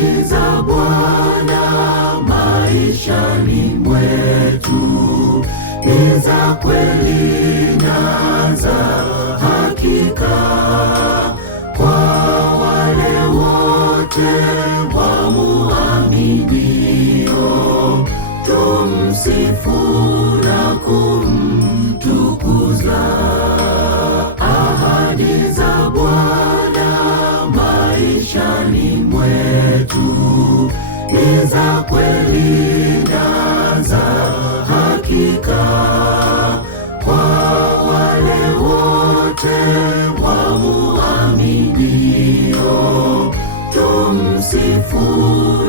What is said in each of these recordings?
Ahadi za Bwana maishani mwetu ni za kweli na za hakika, kwa wale wote wamuaminio. Tumsifu na kumtukuza. Ahadi za Bwana maishani mwetu ni za kweli na za hakika, kwa wale wote wamuaminio. Tumsifu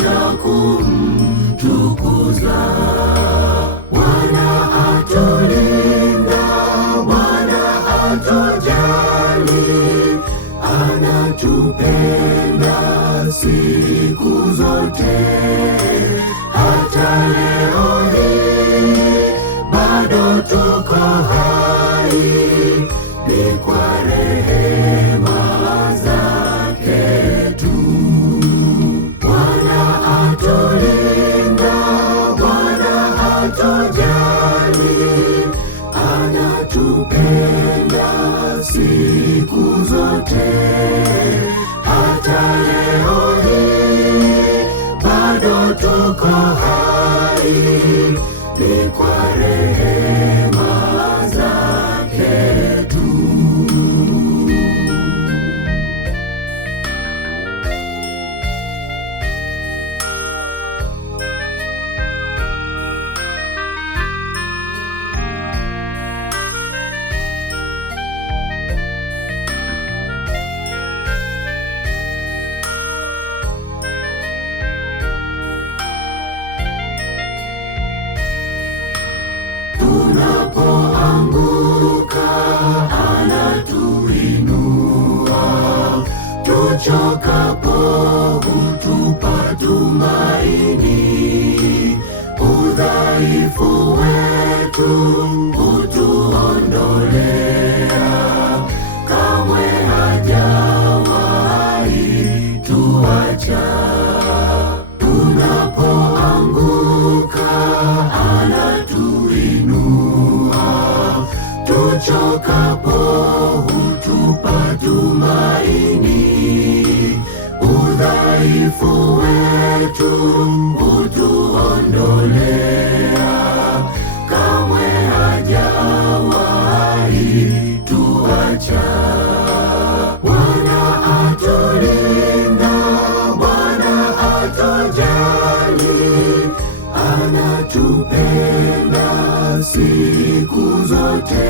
na kumtukuza. Bwana atulinda, Bwana atujali, anatupenda siku zote. Hata leo hii bado tuko hai, ni kwa rehema zake tu. Bwana atulinda, Bwana atujali, anatupenda siku zote. Hata leo hii bado tuko hai, ni kwa rehema zake tu. Tunapoanguka anatuinua, tuchokapo hutupa tumaini. Udhaifu wetu hutuondolea, kamwe hajawahi tuacha. Tunapoanguka anatuinua, tuchokapo hutupa tumaini. Udhaifu wetu hutuondolea, kamwe hajawahi tuacha. Bwana atulinda, Bwana atujali, anatupenda siku zote.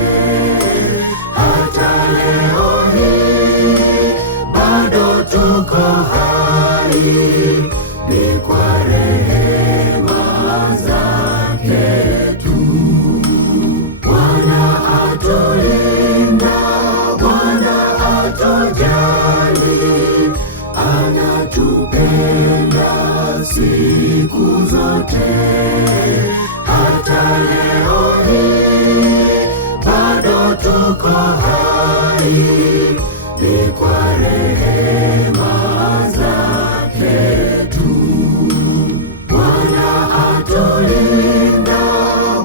Hata leo hii bado tuko hai, ni kwa rehema zake tu. Bwana atulinda, Bwana atujali, anatupenda siku zote. Hata leo hii bado tuko hai, ni kwa rehema zake tu. Bwana atulinda,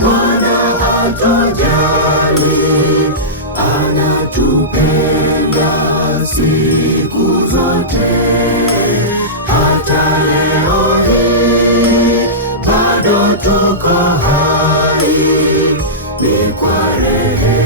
Bwana atujali, anatupenda siku zote. Hata leo hii bado tuko hai, ni kwa rehema